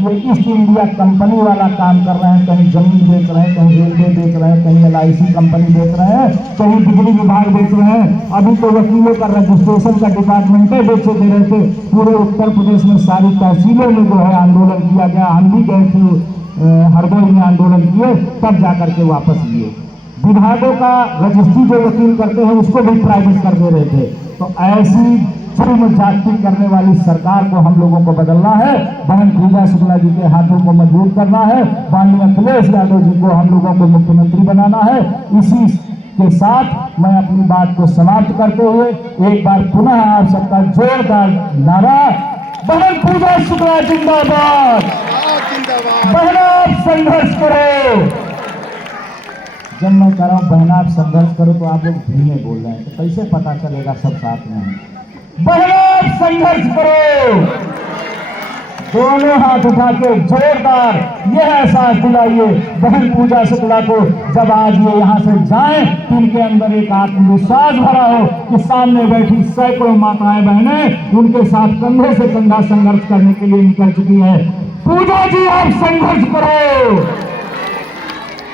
ये east India company वाला काम कर रहे हैं। कहीं जमीन बेच रहे हैं, कहीं रेलवे बेच रहे हैं, कहीं LIC कंपनी बेच रहे हैं, कहीं बिजली विभाग बेच रहे हैं। अभी तो वकीलों का रजिस्ट्रेशन का डिपार्टमेंट बेचे दे रहे थे। पूरे उत्तर प्रदेश में सारी तहसीलों में जो है आंदोलन किया गया। हम भी गए थे हरदोई में आंदोलन किए, तब जाकर के वापस लिए। विभागों का रजिस्ट्री जो वकील करते हैं उसको भी प्राइवेट कर दे रहे थे। तो ऐसी जुर्म जाति करने वाली सरकार को हम लोगों को बदलना है। बहन पूजा शुक्ला जी के हाथों को मजबूत करना है। माननीय अखिलेश यादव जी को हम लोगों को मुख्यमंत्री बनाना है। इसी के साथ मैं अपनी बात को समाप्त करते हुए एक बार पुनः आप सबका जोरदार नारा, बहन पूजा शुक्ला जिंदाबाद, बहना आप संघर्ष करो। जब मैं कह रहा हूं बहना आप संघर्ष करो तो आप लोग धीमे बोल रहे हैं, तो कैसे पता चलेगा सब साथ में हैं। बहना आप संघर्ष करो, दोनों हाथ उठा के जोरदार यह एहसास दिलाइए बहन पूजा शुक्ला को, जब आज ये यहाँ से जाएं तो इनके अंदर एक आत्मविश्वास भरा हो कि सामने बैठी सैकड़ों माताएं बहनें उनके साथ कंधे से कंधा संघर्ष करने के लिए निकल चुकी है। पूजा जी आप संघर्ष करो।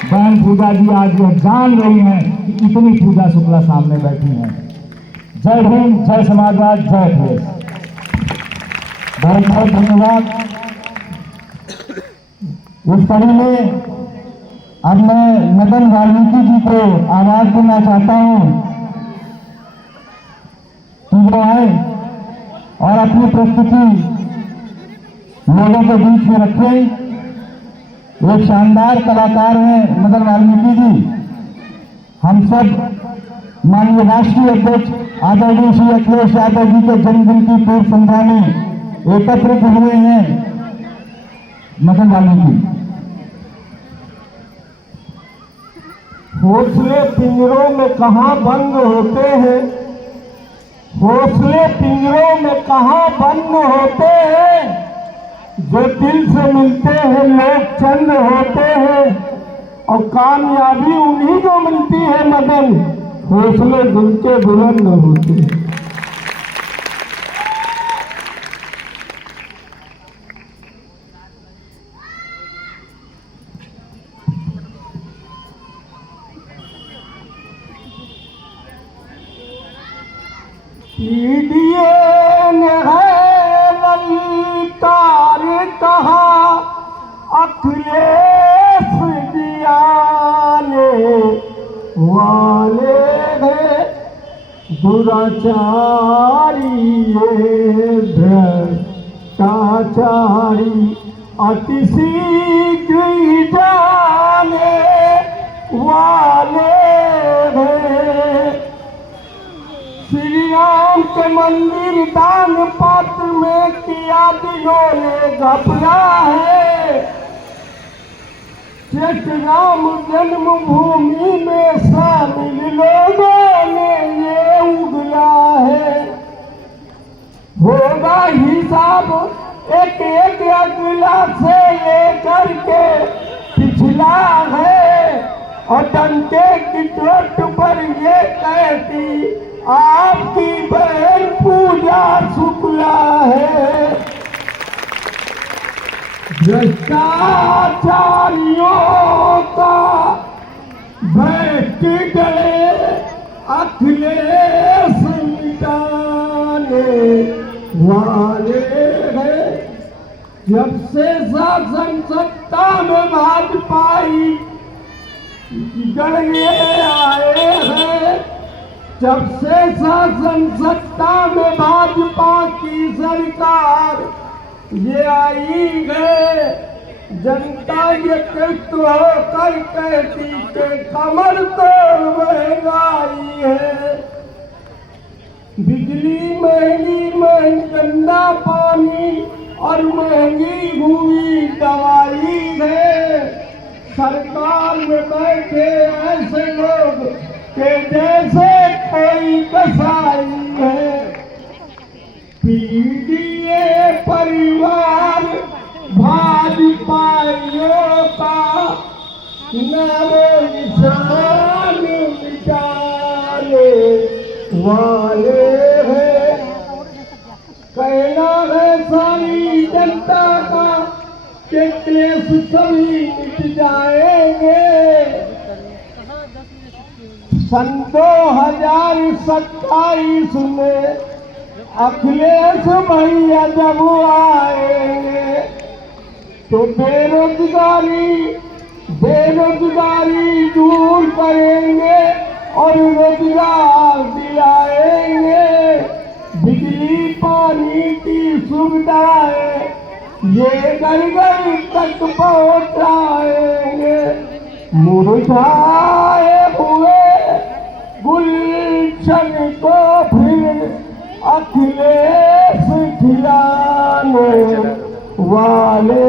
बहन पूजा जी आज ये जान रही हैं कि इतनी पूजा शुक्ला सामने बैठी हैं। जय भीम, जय समाजवाद, जय अखिलेश। बहुत बहुत धन्यवाद। इस कड़ी में अब मैं मदन वाल्मीकि जी को आवाज देना चाहता हूं कि वो आए और अपनी प्रस्तुति लोगों के बीच में रखें। एक शानदार कलाकार हैं मदन वाल्मीकि जी। हम सब माननीय राष्ट्रीय अध्यक्ष आदरणीय श्री अखिलेश यादव जी के जन्मदिन की पूर्व संध्या में एकत्रित हुए हैं। मदन वाल्मीकि। हौसले पिंजरों में कहाँ बंद होते हैं, हौसले पिंजरों में कहाँ बंद होते हैं, जो दिल से मिलते हैं लोग चंद होते हैं, और कामयाबी उन्हीं को मिलती है मदन, हौसले दिल के बुलंद होते हैं। पीडीए ने है ललकार कहा, अखिलेश दियाने वाले हैं दुराचारी, ये भ्रष्टाचारी, अति शीघ्र ही जाने वाले हैं। श्री राम के मंदिर दान पात्र में किया दिलों ने घबरा है, श्रेष्ठ राम जन्मभूमि में शामिल लोगों ने ये उगला है। होगा हिसाब एक एक अगला से लेकर के पिछला है, और डंके की चोट पर ये कहती आपकी बहन पूजा शुक्ला है। भ्रष्टाचारियों का भ्रष्ट गले अखिलेश मिटाने वाले हैं। जब से शासन सत्ता में भाजपाई गढ़े आए हैं, जब से शासन सत्ता में भाजपा की सरकार ये आई है, जनता ये तृप्त होकर कहती के कमर तोड़ महंगाई है। बिजली महंगी, गंदा पानी और महंगी हुई दवाई है। सरकार में बैठे ऐसे लोग के जैसे कोई कसाई है। पीडीए परिवार भाजपाइयों का नामो निशान मिटाने वाले हैं। कहना है सारी जनता का के क्लेश सभी मिट जाएंगे। सन 2027 में अखिलेश भैया जब आएंगे तो बेरोजगारी दूर करेंगे और रोजगार दिलाएंगे। बिजली पानी की सुविधाएं ये घर घर तक पहुंचाएंगे। मुरझाए हुए गुलशन को फिर अखिलेश खिलाने वाले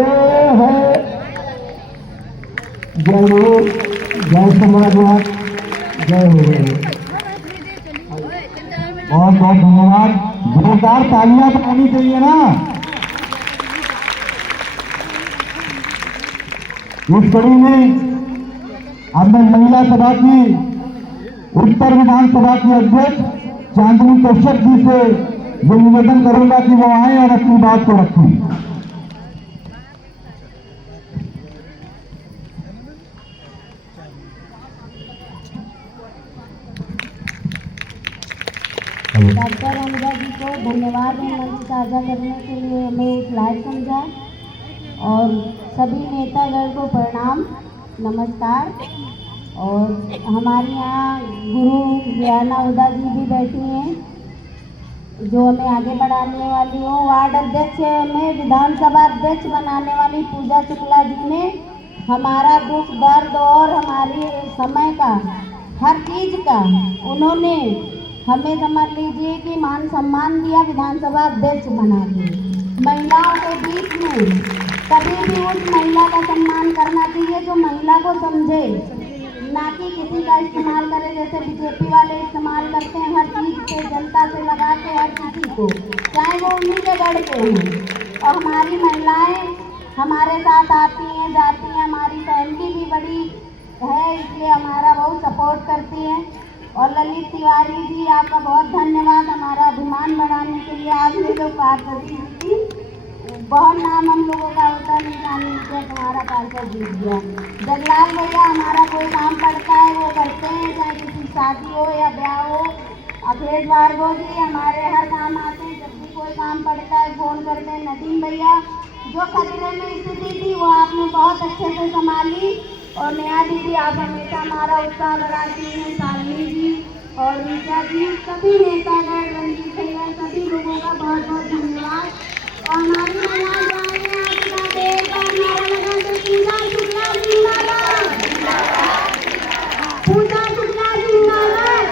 हैं। जय हो, जय समाजवाद, जय हो। बहुत बहुत धन्यवाद। जोरदार तालियां तो होनी चाहिए ना। इस कड़ी में अब मैं महिला सभा की उत्तर विधानसभा की अध्यक्ष चांदनी कश्यप जी से ये निवेदन करूंगा कि वो आए और अपनी बात को रखें। डॉक्टर अनुजा जी को धन्यवाद मंच साझा करने के लिए हमें एक लाइव समझा और सभी नेतागण को प्रणाम नमस्कार। और हमारे यहाँ गुरु ज्ञाना उदा जी भी बैठी हैं जो हमें आगे बढ़ाने वाली हो। वार्ड अध्यक्ष में विधानसभा अध्यक्ष बनाने वाली पूजा शुक्ला जी ने हमारा दुख दर्द और हमारे समय का हर चीज़ का उन्होंने हमें समझ लीजिए कि मान सम्मान दिया, विधानसभा अध्यक्ष बना दिए। महिलाओं के बीच में कभी भी उस महिला का सम्मान करना चाहिए जो महिला को समझे, ना कि किसी का इस्तेमाल करे जैसे बीजेपी वाले इस्तेमाल करते हैं हर चीज़ से, जनता से लगा के हर किसी को, चाहे वो उन्हीं के गढ़ के हों। और हमारी महिलाएं हमारे साथ आती हैं जाती हैं, हमारी फैमिली भी बड़ी है इसलिए हमारा बहुत सपोर्ट करती है। और ललित तिवारी जी आपका बहुत धन्यवाद हमारा अभिमान बढ़ाने के लिए। आपने जो पार्षदी थी बहुत नाम हम लोगों का होता नहीं तुम्हारा पार्षद जीत गया। जगलाल भैया हमारा कोई काम पड़ता है वो करते हैं, चाहे किसी शादी हो या ब्याह हो। अखिलेश भार्गव जी हमारे हर काम आते हैं, जब भी कोई काम पड़ता है फोन करते हैं। नदीम भैया जो खतरे में स्थिति थी वो आपने बहुत अच्छे से संभाली। और नेहा दीदी आप हमेशा हमारा उत्साह बढ़ाती हैं। शालिनी जी और रीता जी सभी नेतागण रंजीत भैया सभी लोगों का बहुत बहुत धन्यवाद। और हमारी महिला पूजा शुक्ला जिंदाबाद।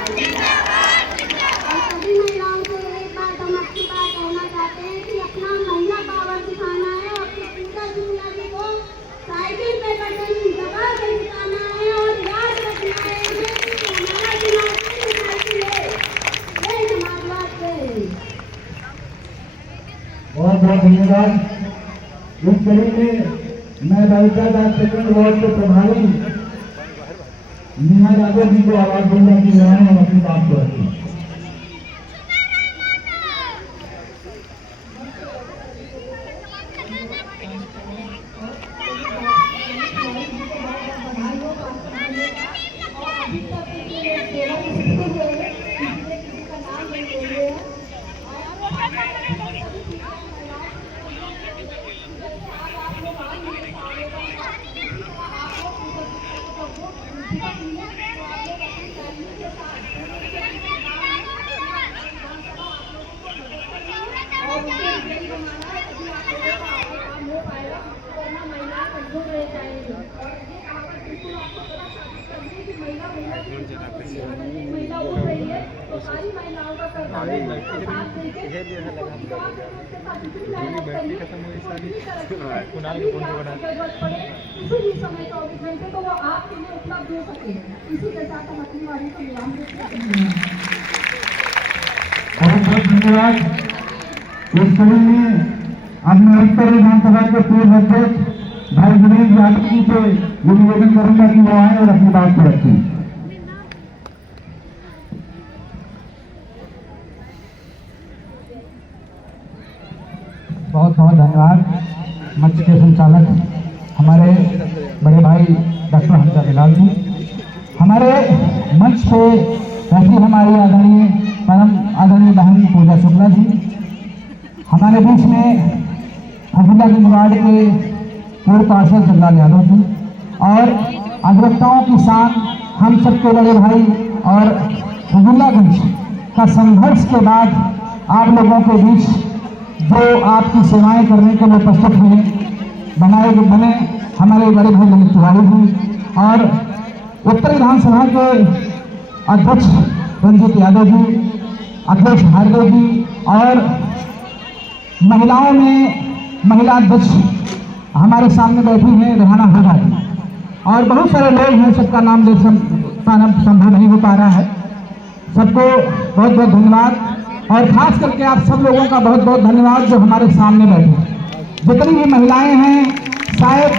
और सभी महिलाओं से एक बात हम अच्छी बात कहना चाहते हैं कि अपना महिला पावर दिखाना है। अपनी पूजा शुक्ला जी को साइकिल पे बटन दबा के दिखाना है और याद रखना है कि हमारा दिमाग साइकिल है। जय समाजवाद से बहुत बहुत धन्यवाद। इस कड़ी में मैं बालिकाघाट सेकंड वार्ड के प्रभारी नीना यादव जी को आवाज दूंगा कि वो आए और अपनी बात को रखें। बहुत बहुत धन्यवाद। इस कड़ी में अब मैं उत्तर विधानसभा के पूर्व अध्यक्ष भाई विनीत यादव जी से ये निवेदन करूंगा कि वो आए और अपनी बात को रखें। बहुत बहुत धन्यवाद। मंच के संचालक हमारे बड़े भाई डॉक्टर हमजा बिलाल जी, हमारे मंच पे रहती हमारी आदरणीय परम आदरणीय बहन पूजा शुक्ला जी, हमारे बीच में फजीला के वार्ड के पूर्व पार्षद जगलाल यादव जी और अधिवक्ताओं की शान हम सबके बड़े भाई और फजीलागंज का संघर्ष के बाद आप लोगों के बीच जो आपकी सेवाएं करने के लिए उपस्थित हुए बने हमारे बड़े भाई ललित तिवारी जी और उत्तर विधानसभा के अध्यक्ष रंजीत यादव जी, अखिलेश भार्गव जी और महिलाओं में महिला अध्यक्ष हमारे सामने बैठी हैं रेहाना हुडा जी और बहुत सारे लोग हैं, सबका नाम ले पाना संभव नहीं हो पा रहा है। सबको बहुत बहुत धन्यवाद और खास करके आप सब लोगों का बहुत बहुत धन्यवाद जो हमारे सामने बैठे हैं। जितनी भी महिलाएं हैं, शायद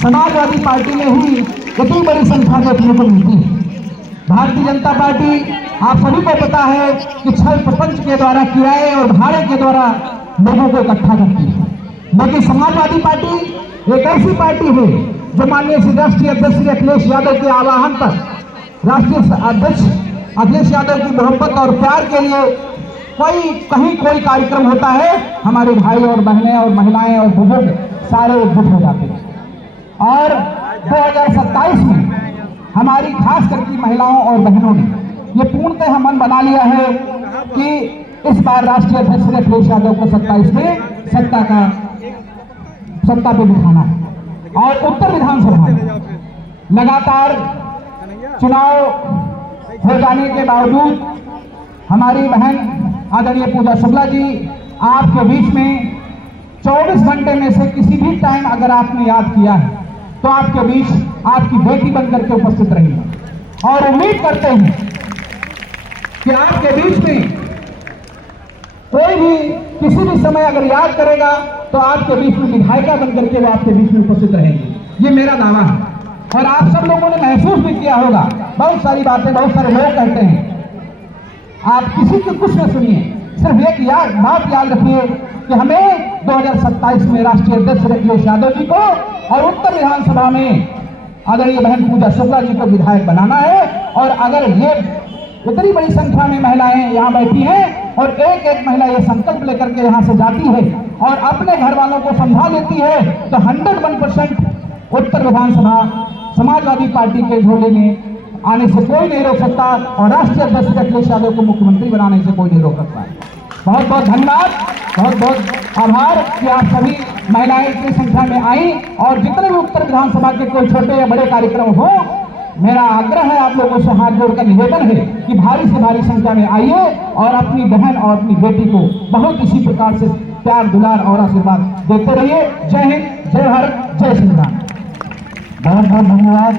समाजवादी पार्टी में ही इतनी बड़ी संख्या देखने को मिलती है। भारतीय जनता पार्टी आप सभी को पता है कि छल प्रपंच के द्वारा, किराए और भाड़े के द्वारा लोगों को इकट्ठा करती है, लेकिन समाजवादी पार्टी एक ऐसी पार्टी है जो माननीय राष्ट्रीय अध्यक्ष श्री अखिलेश यादव के आह्वान पर, राष्ट्रीय अध्यक्ष अखिलेश यादव की मोहब्बत और प्यार के लिए कहीं कोई कार्यक्रम होता है, हमारे भाई और बहनें और महिलाएं और बुजुर्ग सारे एकजुट हो जाते हैं। और 2027 में हमारी खास करके महिलाओं और बहनों ने ये पूर्णतः मन बना लिया है कि इस बार राष्ट्रीय अध्यक्ष श्री अखिलेश यादव को 27 में सत्ता पे बिठाना है। और उत्तर विधानसभा में लगातार चुनाव हो जाने के बावजूद हमारी बहन आदरणीय पूजा शुक्ला जी आपके बीच में 24 घंटे में से किसी भी टाइम अगर आपने याद किया है तो आपके बीच आपकी बेटी बनकर के उपस्थित रहेगी और उम्मीद करते हैं कि आपके बीच में कोई भी किसी भी समय अगर याद करेगा तो आपके बीच में विधायिका बनकर के वो आपके बीच में उपस्थित रहेंगे। ये मेरा दावा है और आप सब लोगों ने महसूस भी किया होगा। बहुत सारी बातें बहुत सारे लोग कहते हैं, आप किसी की कुछ न सुनिए, सिर्फ एक बात याद रखिए कि हमें 2027 में राष्ट्रीय अध्यक्ष अखिलेश यादव जी को और उत्तर विधानसभा में आदरणीय बहन पूजा शुक्ला जी को विधायक बनाना है। और अगर ये इतनी बड़ी संख्या में महिलाएं यहाँ बैठी हैं और एक एक महिला ये संकल्प लेकर के यहाँ से जाती है और अपने घर वालों को समझा लेती है तो 101% उत्तर विधानसभा समाजवादी पार्टी के झोले में आने से कोई नहीं रोक सकता और राष्ट्रीय अध्यक्ष अखिलेश यादव को मुख्यमंत्री बनाने से कोई नहीं रोक सकता। बहुत बहुत धन्यवाद, बहुत बहुत आभार कि आप सभी महिलाएं इतनी संख्या में आई और जितने भी उत्तर विधानसभा के कोई छोटे या बड़े कार्यक्रम हो, मेरा आग्रह है आप लोगों से, हाथ जोड़कर निवेदन है कि भारी से भारी संख्या में आइए और अपनी बहन और अपनी बेटी को बहुत इसी प्रकार से प्यार दुलार और आशीर्वाद देते रहिए। जय हिंद, जय भारत, जय श्री राम। बहुत बहुत धन्यवाद।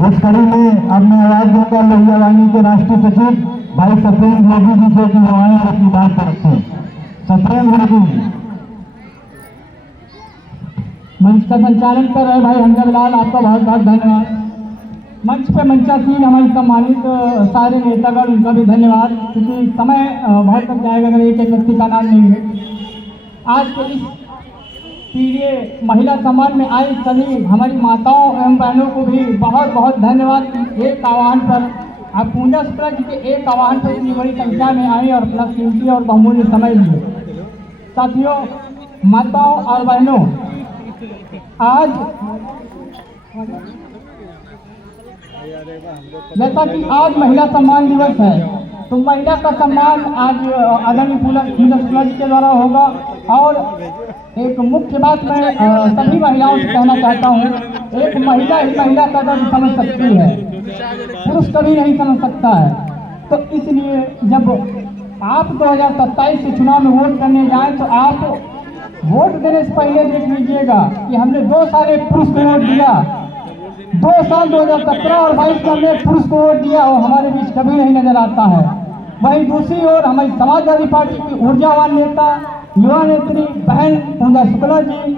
इस कड़ी में अब मैं आवाज दूंगा लोहिया वाहिनी के राष्ट्रीय सचिव भाई सत्येंद्र लोधी जी से कि वो आए और अपनी बात रखें। सत्येंद्र लोधी मंच का संचालन कर रहे भाई हमजा बिलाल, आपका बहुत बहुत धन्यवाद। मंच पे मंचासीन हमारे सम्मानित सारे नेतागण, उनका भी धन्यवाद, क्योंकि समय बहुत तक जाएगा अगर एक एक व्यक्ति का नाम नहीं है। आज के इस पीढ़ी महिला समाज में आई सभी हमारी माताओं एवं बहनों को भी बहुत बहुत धन्यवाद। एक आह्वान पर आप पूजा शुक्ला जी के एक आह्वान पर इतनी बड़ी संख्या में आई और अपना कीमती और बहुमूल्य समय लिए। साथियों, माताओं और बहनों, आज जैसा कि आज महिला सम्मान दिवस है तो महिला का सम्मान आज आदरणीय पूजा शुक्ला जी के द्वारा होगा। और एक मुख्य बात मैं सभी महिलाओं से कहना चाहता हूँ, एक महिला ही महिला का दर्द समझ सकती है, पुरुष कभी नहीं समझ सकता है। तो इसलिए जब आप 2027 के चुनाव में वोट करने जाएं तो आप वोट देने से पहले देख लीजिएगा कि हमने 2 साल एक पुरुष को वोट दिया, 2 साल 2017 और 22 में हमने पुरुष को वोट दिया और हमारे बीच कभी नहीं नजर आता है। वहीं दूसरी ओर हमारी समाजवादी पार्टी की ऊर्जावान नेता, युवा नेत्री बहन पूजा शुक्ला जी,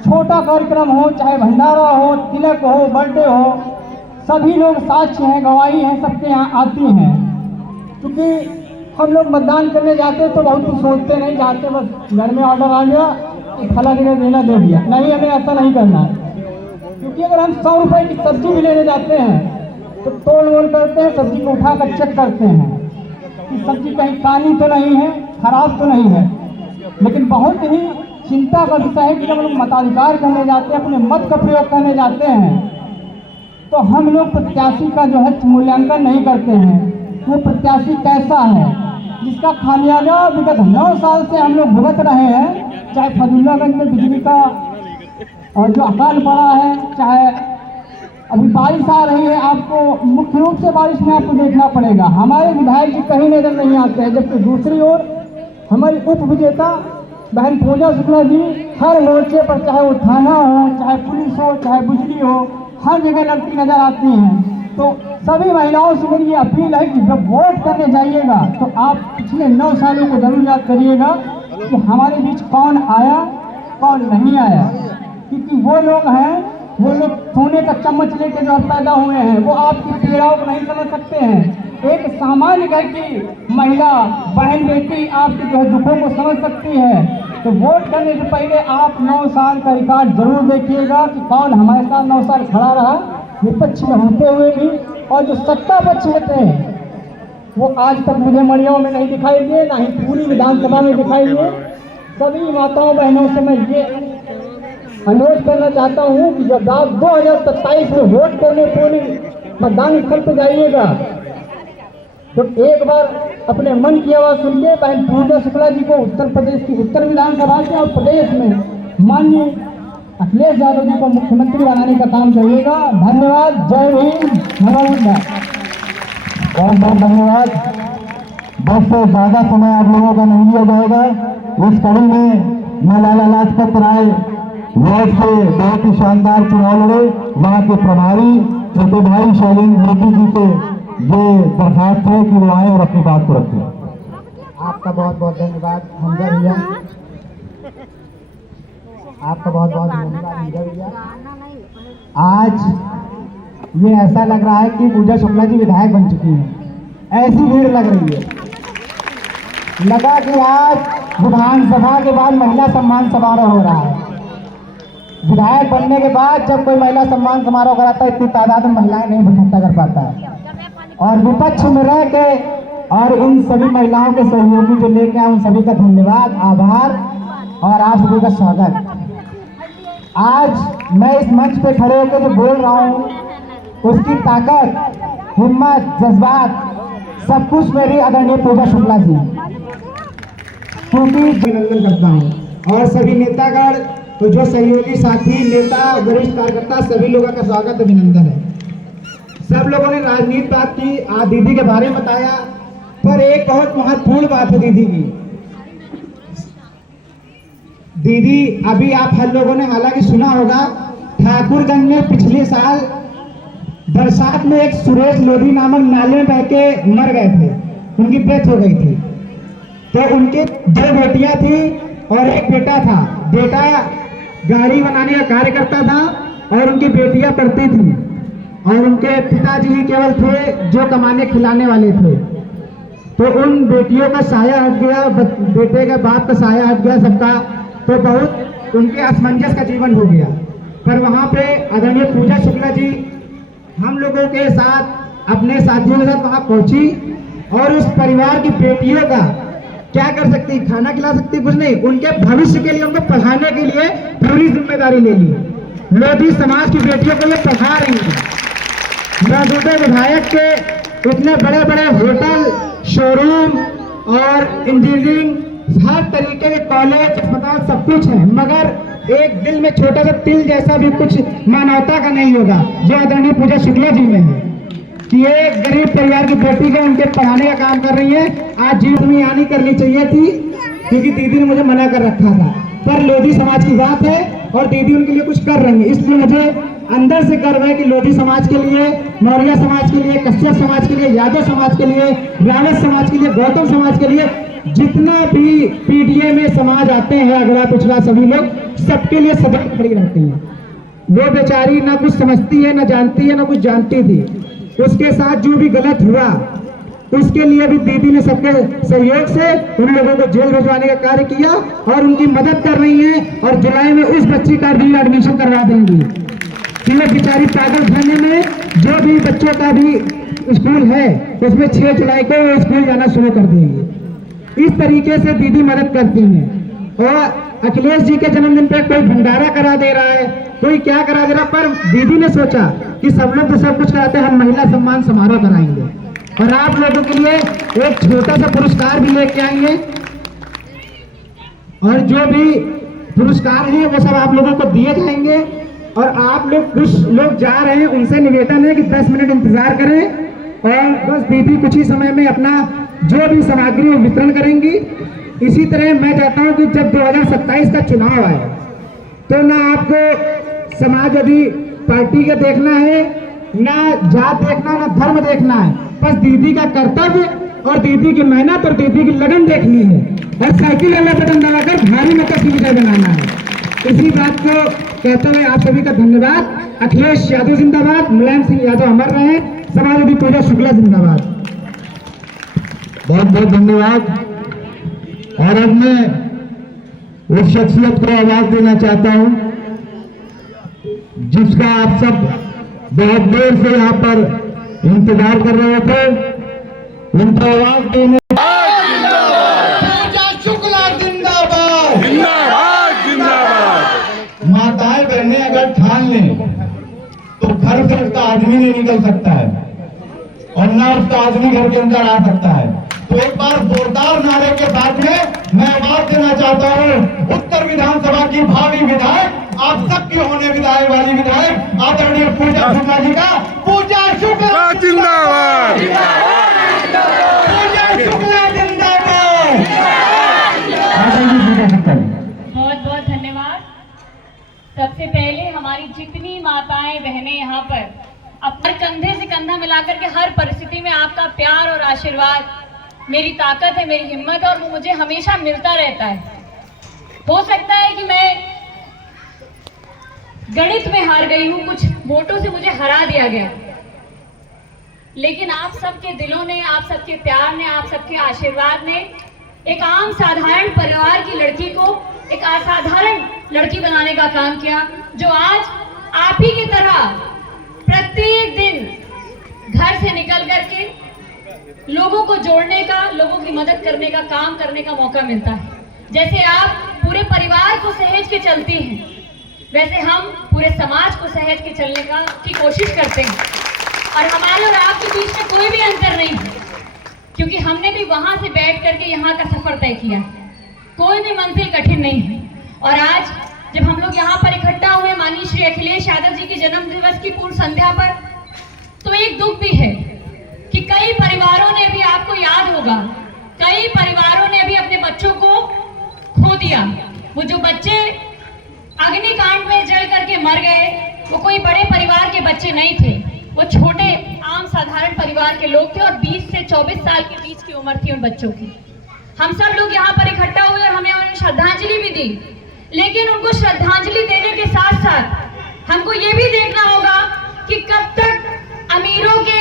छोटा कार्यक्रम हो चाहे भंडारा हो, तिलक हो, बर्थडे हो, सभी लोग साक्ष्य हैं, गवाही हैं, सबके यहाँ आती हैं। क्योंकि हम लोग मतदान करने जाते तो बहुत कुछ सोचते नहीं, जाते बस घर में ऑर्डर आ गया कि फला जगह देना दे दिया, नहीं, हमें ऐसा नहीं करना है। क्योंकि अगर हम 100 रुपए की सब्जी भी लेने जाते हैं तो तोल वोल करते हैं, सब्जी को उठाकर चेक करते हैं कि सब्जी कहीं काली तो नहीं है, खराब तो नहीं है। लेकिन बहुत ही चिंता का विषय है कि जब लोग मताधिकार करने जाते हैं, अपने मत का प्रयोग करने जाते हैं, तो हम लोग प्रत्याशी का जो है मूल्यांकन नहीं करते हैं। वो प्रत्याशी कैसा है, जिसका खामियाजा विगत 9 साल से हम लोग भुगत रहे हैं। चाहे फजूल्लागंज में बिजली का और जो अकाल पड़ा है, चाहे अभी बारिश आ रही है, आपको मुख्य रूप से बारिश में आपको देखना पड़ेगा, हमारे विधायक जी कहीं नजर नहीं आते हैं। जबकि दूसरी ओर हमारी उप विजेता बहन पूजा शुक्ला जी हर मोर्चे पर, चाहे वो थाना हो, चाहे पुलिस हो, चाहे बिजली हो, हर जगह लड़ती नजर आती हैं। तो सभी महिलाओं से मेरी ये अपील है कि जब वोट करने जाइएगा तो आप पिछले 9 सालों को जरूर याद करिएगा कि हमारे बीच कौन आया, कौन नहीं आया। क्योंकि वो लोग हैं, वो लोग सोने का चम्मच लेके जो पैदा हुए हैं, वो आपकी पीड़ाओं को नहीं समझ सकते हैं। एक सामान्य घर की महिला बहन बेटी आपके जो है दुखों को समझ सकती है। तो वोट करने से पहले आप 9 साल का रिकॉर्ड जरूर देखिएगा कि कौन हमारे साथ 9 साल खड़ा रहा, विपक्ष में होते हुए भी, और जो सत्ता पक्ष में थे वो आज तक मुझे मड़ियों में नहीं दिखाई दिए, ना ही पूरी विधानसभा में दिखाई दिए। सभी माताओं बहनों से मैं ये अनुरोध करना चाहता हूँ कि जब आप 2027 में वोट करने पोलिंग मतदान स्थल पर जाइएगा तो एक बार अपने मन की आवाज़ सुन के बहन पूजा शुक्ला जी को उत्तर प्रदेश की उत्तर विधानसभा से और प्रदेश में माननीय अखिलेश यादव जी को मुख्यमंत्री बनाने का काम करिएगा। धन्यवाद। जय हिंद। नमस्कार। बहुत बहुत धन्यवाद। बस से ज़्यादा समय आप लोगों का नहीं लिया जाएगा। इस कड़ी में मैं लाला लाजपत राय वार्ड से बहुत ही शानदार चुनाव लड़े, वहाँ के प्रभारी छोटे भाई शैलेंद्र मोदी जी से ये दरखास्त है कि वो आए और अपनी बात को रखें। आपका बहुत बहुत धन्यवाद हमजा भैया, आपका बहुत बहुत धन्यवाद हमजा भैया। आज ये ऐसा लग रहा है कि पूजा शुक्ला जी विधायक बन चुकी हैं, ऐसी भीड़ लग रही है। लगा कि आज विधानसभा के बाद महिला सम्मान समारोह हो रहा है। विधायक बनने के बाद जब कोई महिला सम्मान समारोह कराता है, इतनी तादाद में महिलाएं नहीं इकट्ठा कर पाता है। और विपक्ष में रह के और उन सभी महिलाओं के सहयोगी जो लेके आए, उन सभी का धन्यवाद, आभार और आप सभी का स्वागत। आज मैं इस मंच पे खड़े होकर जो बोल रहा हूँ, उसकी ताकत, हिम्मत, जज्बात सब कुछ मेरी आदरणीय पूजा शुक्ला जी, क्योंकि अभिनंदन करता हूँ। और सभी नेतागण, तो जो सहयोगी साथी, नेता, वरिष्ठ कार्यकर्ता, सभी लोगों का स्वागत, अभिनंदन है। सब लोगों ने राजनीति बात की, दीदी के बारे में बताया, पर एक बहुत महत्वपूर्ण बात है दीदी की। दीदी, अभी आप हर लोगों ने हालांकि सुना होगा, ठाकुरगंज में पिछले साल बरसात में एक सुरेश लोधी नामक नाले में बह के मर गए थे, उनकी डेथ हो गई थी। तो उनके 2 बेटियां थी और एक बेटा था। बेटा गाड़ी बनाने का कार्य करता था और उनकी बेटियां पढ़ती थी, और उनके पिताजी ही केवल थे जो कमाने खिलाने वाले थे। तो उन बेटियों का साया हट गया, बेटे का बाप का साया हट गया सबका, तो बहुत उनके असमंजस का जीवन हो गया। पर वहाँ पे आदरणीय पूजा शुक्ला जी हम लोगों के साथ, अपने साथियों के साथ वहाँ पहुँची और उस परिवार की बेटियों का क्या कर सकती, खाना खिला सकती, कुछ नहीं, उनके भविष्य के लिए, उनको पढ़ाने के लिए पूरी जिम्मेदारी ले ली। लोधी समाज की बेटियों को ये पढ़ा रही है। मौजूदा विधायक के इतने बड़े बड़े होटल, शोरूम और इंजीनियरिंग, हर तरीके के कॉलेज, अस्पताल सब कुछ है, मगर एक दिल में छोटा सा तिल जैसा भी कुछ मानवता का नहीं होगा, जो आदरणीय पूजा शुक्ला जी में है कि एक गरीब परिवार की बेटी को उनके पढ़ाने का काम कर रही है। आज जीवन में यहाँ नहीं करनी चाहिए थी, क्योंकि दीदी ने मुझे मना कर रखा था, पर लोधी समाज की बात है और दीदी उनके लिए कुछ कर रही है। इसलिए मुझे अंदर से गर्व है कि लोधी समाज के लिए, मौर्य समाज के लिए, कश्यप समाज के लिए, यादव समाज के लिए, ब्राह्मण समाज के लिए, गौतम समाज के लिए, जितना भी पीडीए में समाज आते हैं, अगला पिछड़ा सभी लोग, सबके लिए सदैव खड़ी रहती हैं। वो बेचारी ना कुछ समझती है, ना जानती है, ना कुछ जानती थी। उसके साथ जो भी गलत हुआ उसके लिए भी दीदी ने सबके सहयोग से उन लोगों को जेल भिजवाने का कार्य किया और उनकी मदद कर रही हैं और जुलाई में उस बच्ची का भी एडमिशन करवा देंगी कि वो बेचारी पागल खाने में जो भी बच्चों का भी स्कूल है उसमें 6 जुलाई को वो स्कूल जाना शुरू कर देंगे। इस तरीके से दीदी मदद करती हैं। और अखिलेश जी के जन्मदिन पे कोई भंडारा करा दे रहा है, कोई क्या करा दे रहा, पर दीदी ने सोचा कि सब लोग तो सब कुछ कराते हैं, हम महिला सम्मान समारोह कराएंगे और आप लोगों के लिए एक छोटा सा पुरस्कार भी लेके आएंगे और जो भी पुरस्कार हैं वो सब आप लोगों को दिए जाएंगे। और आप लोग कुछ लोग जा रहे हैं, उनसे निवेदन है कि 10 मिनट इंतजार करें और बस दीदी कुछ ही समय में अपना जो भी सामग्री वितरण करेंगी। इसी तरह मैं चाहता हूं कि जब 2027 का चुनाव आए तो ना आपको समाजवादी पार्टी के देखना है, ना जात देखना, ना धर्म देखना है, बस दीदी का कर्तव्य और दीदी की मेहनत और दीदी की लगन देखनी है और साइकिल वाला बटन दबाकर भारी मत की विजय बनाना है। इसी बात को कहते हुए आप सभी का धन्यवाद। अखिलेश यादव जिंदाबाद, मुलायम सिंह यादव अमर रहे, समाजवादी पूजा शुक्ला जिंदाबाद। बहुत बहुत धन्यवाद। और अब मैं उस शख्सियत को आवाज देना चाहता हूं जिसका आप सब बहुत देर से यहाँ पर इंतजार कर रहे थे। उनको आवाज देने माताएं बहनें अगर ठान लें तो घर से उसका आदमी नहीं निकल सकता है और ना उसका आदमी घर के अंदर आ सकता है। तो एक बार जोरदार नारे के साथ में मैं आवाज देना चाहता हूँ उत्तर विधानसभा की भावी विधायक, आप सबकी होने विधायक वाली विधायक आदरणीय पूजा शुक्ला जी का। पूजा शुक्ला जिंदाबाद, पूजा शुक्ला जिंदाबाद। बहुत बहुत धन्यवाद। सबसे पहले हमारी जितनी माताएं बहनें यहाँ पर अपने कंधे से कंधा मिलाकर के हर परिस्थिति में आपका प्यार और आशीर्वाद मेरी ताकत है, मेरी हिम्मत है और वो मुझे हमेशा मिलता रहता है। हो सकता है कि मैं गणित में हार गई हूँ, कुछ वोटों से मुझे हरा दिया गया, लेकिन आप सबके दिलों ने, आप सबके प्यार ने, आप सबके आशीर्वाद ने एक आम साधारण परिवार की लड़की को एक असाधारण लड़की बनाने का काम किया, जो आज आप ही की तरह प्रत्येक दिन घर से निकल करके लोगों को जोड़ने का, लोगों की मदद करने का काम करने का मौका मिलता है। जैसे आप पूरे परिवार को सहेज के चलती हैं, वैसे हम पूरे समाज को सहेज के चलने की कोशिश करते हैं और हमारे और आपके बीच में कोई भी अंतर नहीं है, क्योंकि हमने भी वहां से बैठ करके यहाँ का सफर तय किया। कोई भी मंजिल कठिन नहीं है। और आज जब हम लोग यहाँ पर इकट्ठा हुए माननीय श्री अखिलेश यादव जी के जन्म दिवस की पूर्व संध्या पर, तो एक दुख भी है कि कई परिवारों ने भी, आपको याद होगा, कई परिवारों ने भी अपने बच्चों को खो दिया। वो जो बच्चे अग्निकांड में जल करके मर गए वो कोई बड़े परिवार के बच्चे नहीं थे, वो छोटे आम साधारण परिवार के लोग थे और 20 से 24 साल के बीच की उम्र थी उन बच्चों की। हम सब लोग यहाँ पर इकट्ठा हुए और हमने उन्हें श्रद्धांजलि भी दी, लेकिन उनको श्रद्धांजलि देने के साथ साथ हमको ये भी देखना होगा कि कब तक अमीरों के,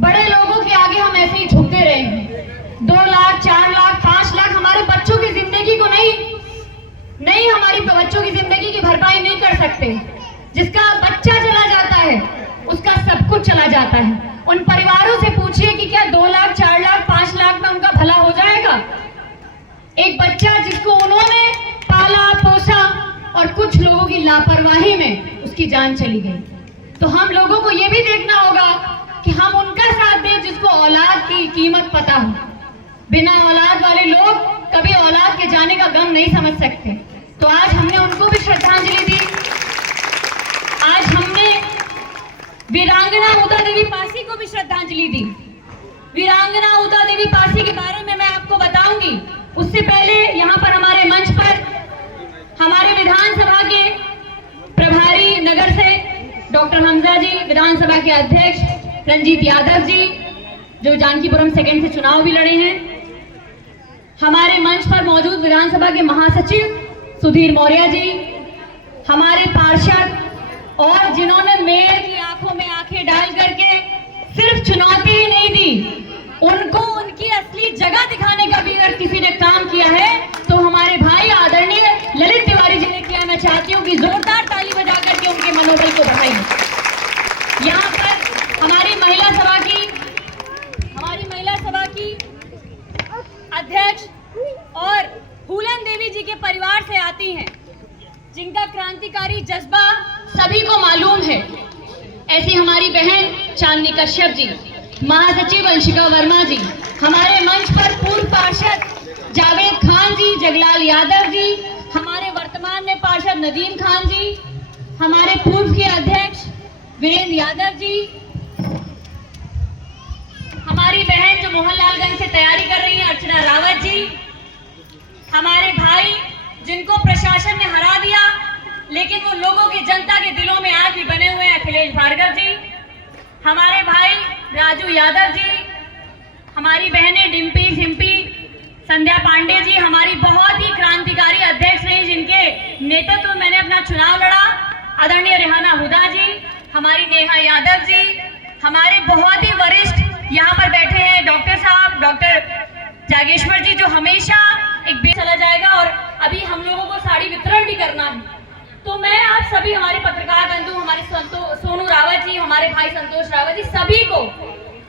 बड़े लोगों के आगे हम ऐसे ही झुकते रहेंगे। 2 लाख, 4 लाख, 5 लाख हमारे बच्चों की जिंदगी को नहीं हमारी बच्चों की जिंदगी की भरपाई नहीं कर सकते। जिसका बच्चा चला जाता है उसका सब कुछ चला जाता है। उन परिवारों से पूछिए कि क्या 2 लाख, 4 लाख, 5 लाख में उनका भला हो जाएगा? एक बच्चा जिसको उन्होंने पाला पोसा और कुछ लोगों की लापरवाही में उसकी जान चली गई। तो हम लोगों को ये भी देखना होगा कि हम उनका साथ दें जिसको औलाद की कीमत पता हो। बिना औलाद वाले लोग कभी औलाद के जाने का गम नहीं समझ सकते। तो आज हमने उनको भी श्रद्धांजलि दी। आज हमने वीरांगना उदा देवी पासी को भी श्रद्धांजलि दी। वीरांगना उदा देवी पासी के बारे में मैं आपको बताऊंगी। उससे पहले यहाँ पर हमारे मंच पर हमारे विधानसभा के प्रभारी नगर से डॉक्टर हमजा जी, विधानसभा के अध्यक्ष रंजीत यादव जी, जो जानकीपुरम सेकंड से चुनाव भी लड़े हैं, हमारे मंच पर मौजूद विधानसभा के महासचिव सुधीर मौर्य जी, हमारे पार्षद और जिन्होंने मेयर की आंखों में आंखें डाल करके सिर्फ चुनौती ही नहीं दी, उनको उनकी असली जगह दिखाने का भी अगर किसी ने काम किया है तो हमारे भाई आदरणीय ललित तिवारी जी ने किया। मैं चाहती हूँ कि जोरदार ताली बजा करके उनके मनोबल को बढ़ाइए। यहाँ पर हमारी महिला सभा की अध्यक्ष और फूलन देवी जी के परिवार से आती हैं, जिनका क्रांतिकारी जज्बा सभी को मालूम है। ऐसी हमारी बहन चांदनी कश्यप जी, महासचिव वंशिका वर्मा जी, हमारे मंच पर पूर्व पार्षद जावेद खान जी, जगलाल यादव जी, हमारे वर्तमान में पार्षद नदीम खान जी, हमारे पूर्व के अध्यक्ष वीरेंद्र यादव जी, हमारी बहन जो मोहनलालगंज से तैयारी कर रही है अर्चना रावत जी, हमारे भाई जिनको प्रशासन ने हरा दिया लेकिन वो लोगों की जनता के दिलों में आज भी बने हुए हैं अखिलेश भार्गव जी, हमारे भाई राजू यादव जी, हमारी बहनें डिम्पी सिम्पी संध्या पांडे जी, हमारी बहुत ही क्रांतिकारी अध्यक्ष रही जिनके नेतृत्व में मैंने अपना चुनाव लड़ा, आदरणीय रेहाना हुदा जी, हमारी नेहा यादव जी, हमारे बहुत ही वरिष्ठ यहाँ पर बैठे हैं डॉक्टर साहब, डॉक्टर जागेश्वर जी, जो हमेशा एक चला जाएगा और अभी हम लोगों को साड़ी वितरण भी करना है। तो मैं आप सभी हमारे पत्रकार बंधु, हमारे सोनू रावत जी, हमारे भाई संतोष रावत जी, सभी को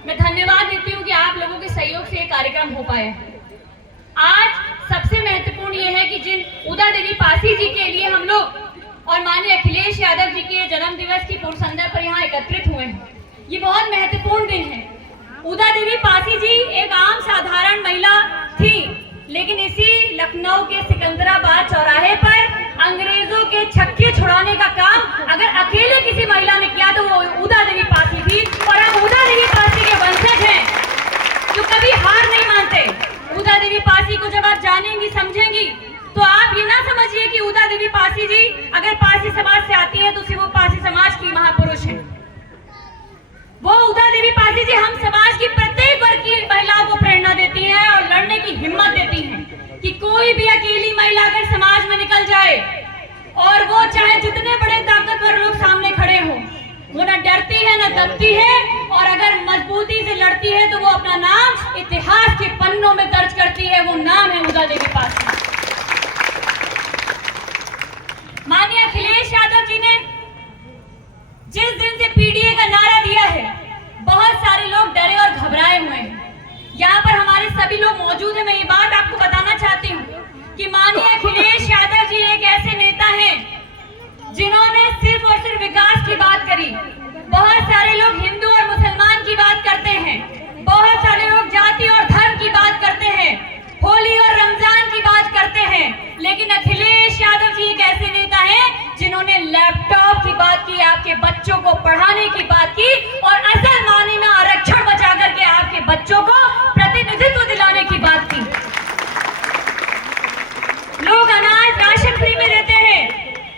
मैं धन्यवाद देती हूँ कि आप लोगों के सहयोग से ये कार्यक्रम हो पाया है। आज सबसे महत्वपूर्ण ये है कि जिन उदा देवी पासी जी के लिए हम लोग और माननीय अखिलेश यादव जी के जन्म दिवस की पूर्व संध्या पर यहाँ एकत्रित हुए हैं, ये बहुत महत्वपूर्ण दिन है। उदा देवी पासी जी एक आम साधारण महिला थी, लेकिन इसी लखनऊ के सिकंदराबाद चौराहे पर अंग्रेजों के छक्के छुड़ाने का काम अगर अकेले किसी महिला ने किया तो वो उदा देवी पासी थी। और हम उदा देवी पासी के वंशज हैं जो कभी हार नहीं मानते। उदा देवी पासी को जब आप जानेंगी समझेंगी तो आप ये ना समझिए कि उदा देवी पासी जी अगर पासी समाज से आती है तो सिर्फ वो पासी समाज की महापुरुष है। वो उदा देवी पासी जी हम समाज की प्रत्येक वर्ग की महिलाओं को प्रेरणा देती हैं और लड़ने की हिम्मत देती हैं कि कोई भी अकेली महिला अगर समाज में निकल जाए और वो चाहे जितने बड़े ताकतवर लोग सामने खड़े हों, वो न डरती है न दबती है और अगर मजबूती से लड़ती है तो वो अपना नाम इतिहास के पन्नों में दर्ज करती है। वो नाम है उदा देवी पासी। माननीय अखिलेश यादव जी ने जिस दिन से पीडीए का नारा दिया है, बहुत सारे लोग डरे और घबराए हुए हैं। यहाँ पर हमारे सभी लोग मौजूद हैं। मैं ये बात आपको बताना चाहती हूँ कि माननीय अखिलेश यादव जी एक ऐसे नेता हैं जिन्होंने सिर्फ और सिर्फ विकास की बात करी। बहुत सारे लोग हिंदू और मुसलमान की बात करते हैं, बहुत सारे लोग जाति और धर्म की बात करते हैं, होली और रमजान की बात करते हैं, लेकिन अखिलेश यादव जी एक ऐसे नेता हैं जिन्होंने लैपटॉप की बात की, आपके बच्चों को पढ़ाने की बात की और असल मायने में आरक्षण बचा करके आपके बच्चों को प्रतिनिधित्व दिलाने की बात की। लोग अनाज राशन फ्री में देते हैं,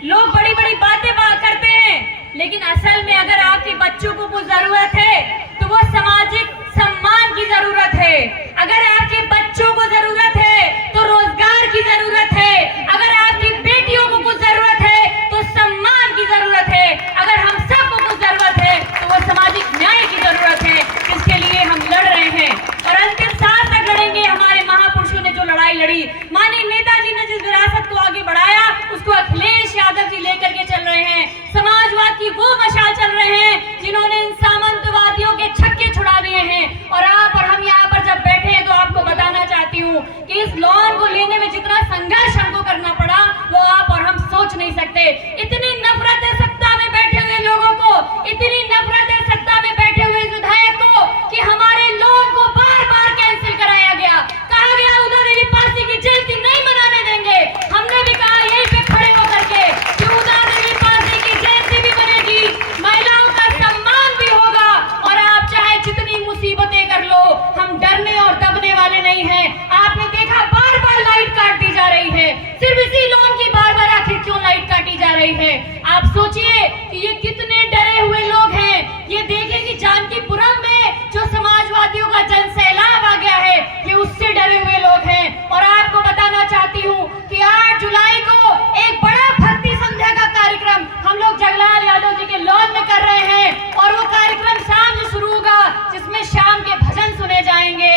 लोग बड़ी बड़ी बातें करते हैं, लेकिन असल में अगर आपके बच्चों को कुछ जरूरत है तो वो सामाजिक सम्मान की जरूरत है। अगर आपके बच्चों को जरूरत है तो रोजगार की जरूरत है। अगर आपकी बेटियों को कुछ जरूरत है तो सम्मान की जरूरत है। अगर हम सबको कुछ जरूरत है तो वो सामाजिक न्याय की जरूरत है, जिसके लिए हम लड़ रहे हैं और अंतिम सांस तक लड़ेंगे। हमारे महापुरुषों ने जो लड़ाई लड़ी, माननीय नेताजी ने जिस विरासत को आगे बढ़ाया, उसको अखिलेश यादव जी लेकर के चल रहे हैं। समाजवाद की वो मशाल चल रहे हैं जिन्होंने इन सामंतवादियों के छक्के छुड़ा दिए हैं। और आप और हम यहाँ पर जब बैठे हैं तो आपको बताना चाहती हूँ कि इस लॉन को लेने में जितना संघर्ष हमको करना पड़ा वो आप और हम सोच नहीं सकते। इतनी नफरत है सत्ता में बैठे हुए लोगों को, इतनी नफरत है सत्ता में बैठे हुए विधायक को कि हमारे लोन को बार बार कैंसिल कराया गया। कहा गया उदा देवी पासी की जयंती नहीं मनाने देंगे। हमने भी कहा यहीं पे खड़े होकर के कि उदा देवी पासी की जयंती भी बनेगी, महिलाओं का सम्मान भी होगा और आप चाहे जितनी मुसीबतें कर लो, हम डरने और दबने वाले नहीं हैं। आपने देखा बार बार लाइट काट दी जा रही है, सिर्फ इसी लोन की बार बार आखिर क्यों लाइट काटी जा रही है? आप सोचिए कि ये कितने डरे हुए लोग हैं। ये देखें कि जानकीपुरम में जो समाजवादियों का जन सैलाब आ गया है, ये उससे डरे हुए लोग हैं। और आपको बताना चाहती हूँ कि 8 जुलाई को एक बड़ा भक्ति संध्या का कार्यक्रम हम लोग जगलाल यादव जी के लॉन में कर रहे हैं और वो कार्यक्रम शाम से शुरू होगा, जिसमें शाम के भजन सुने जाएंगे।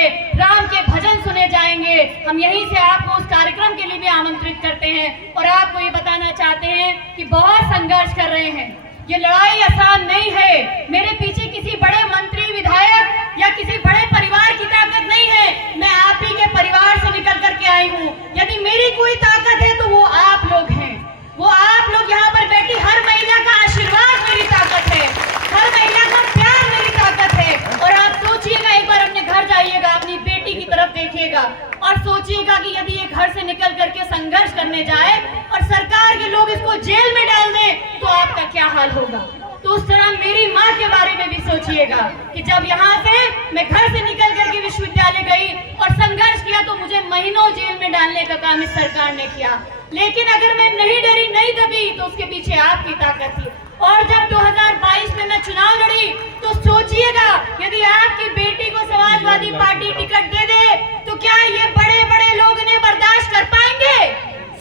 को ये बताना चाहते हैं कि बहुत संघर्ष कर रहे हैं। ये लड़ाई आसान नहीं है। मेरे पीछे किसी बड़े मंत्री, विधायक या किसी बड़े परिवार की ताकत नहीं है। मैं आप ही के परिवार से निकल करके आई हूँ। यदि मेरी कोई ताकत है तो वो आप लोग हैं। वो आप लोग यहाँ पर बैठी हर महिला का आशीर्वाद मेरी ताकत है, हर महिला का प्यार मेरी ताकत है। और आप सोचिएगा, एक बार अपने घर जाइएगा, अपनी बेटी की तरफ देखिएगा और सोचिएगा कि यदि ये घर से निकल करके संघर्ष करने जाए और सरकार के लोग इसको जेल में डाल दें तो आपका क्या हाल होगा। तो उस तरह मेरी माँ के बारे में भी सोचिएगा कि जब यहाँ से मैं घर से निकल करके विश्वविद्यालय गई और संघर्ष किया तो मुझे महीनों जेल में डालने का काम इस सरकार ने किया। लेकिन अगर मैं नहीं डरी, नहीं दबी, तो उसके पीछे आपकी ताकत थी। और जब 2022 में मैं चुनाव लड़ी तो सोचिएगा, यदि आपकी बेटी को समाजवादी पार्टी टिकट दे दे तो क्या ये बड़े बड़े लोग इन्हें बर्दाश्त कर पाएंगे?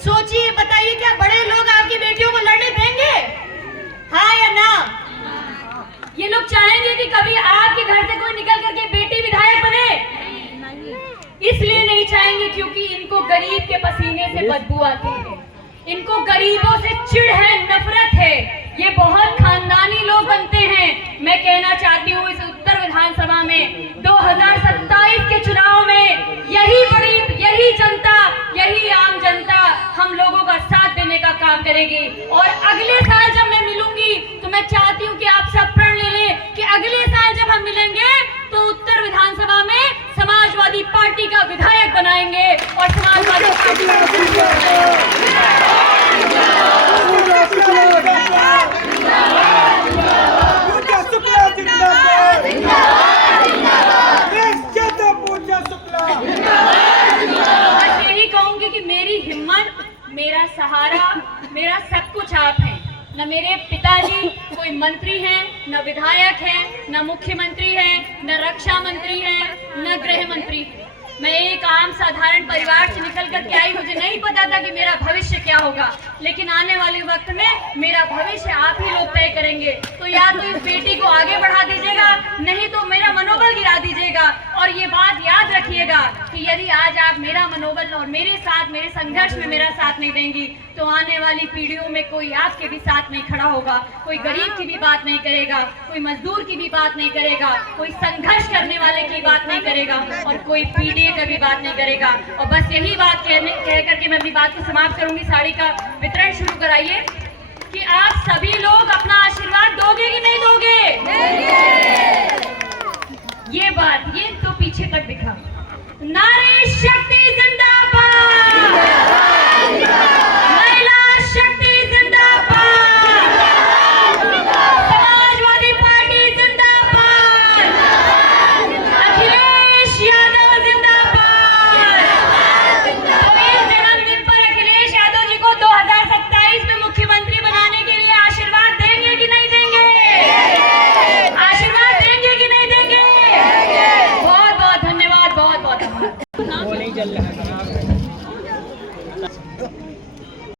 सोचिए, बताइए, क्या बड़े लोग आपकी बेटियों को लड़ने देंगे? हाँ या ना? ये लोग चाहेंगे कि कभी आपके घर से कोई निकल करके बेटी विधायक बने? इसलिए नहीं चाहेंगे क्योंकि इनको गरीब के पसीने से बदबू आती है, इनको गरीबों से चिढ़ है, नफरत है। ये बहुत खानदानी लोग बनते हैं। मैं कहना चाहती हूँ, इस उत्तर विधानसभा में 2027 के चुनाव में यही जनता, यही आम जनता हम लोगों का साथ देने का काम करेगी। और अगले साल जब मैं मिलूंगी तो मैं चाहती हूँ कि आप सब प्रण ले लें कि अगले साल जब हम मिलेंगे तो उत्तर विधानसभा में समाजवादी पार्टी का विधायक बनाएंगे और समाजवादी यही कहूंगी कि मेरी हिम्मत, मेरा सहारा, मेरा सब कुछ आप हैं। न मेरे पिताजी कोई मंत्री हैं, न विधायक हैं, न मुख्यमंत्री हैं, न रक्षा मंत्री हैं, न गृह मंत्री हैं। मैं एक आम साधारण परिवार से निकल कर के आई। मुझे नहीं पता था कि मेरा भविष्य क्या होगा, लेकिन आने वाले वक्त में मेरा भविष्य आप ही लोग तय करेंगे। तो या तो इस बेटी को आगे बढ़ा दीजिएगा, नहीं तो मेरा मनोबल गिरा दीजिएगा। और ये बात याद रखिएगा कि यदि आज आप मेरा मनोबल और मेरे साथ, मेरे संघर्ष में मेरा साथ नहीं देंगी तो आने वाली पीढ़ियों में कोई आपके भी साथ नहीं खड़ा होगा, कोई गरीब की भी बात नहीं करेगा, कोई मजदूर की भी बात नहीं करेगा, कोई संघर्ष करने वाले की बात नहीं करेगा और कोई पीढ़ी का भी बात नहीं करेगा। और बस यही बात कह करके मैं अपनी बात को समाप्त करूंगी। साड़ी का वितरण शुरू कराइए कि आप सभी लोग अपना आशीर्वाद दोगे कि नहीं दोगे? ये बात, ये तो पीछे तक दिखा। नारी शक्ति जिंदाबाद।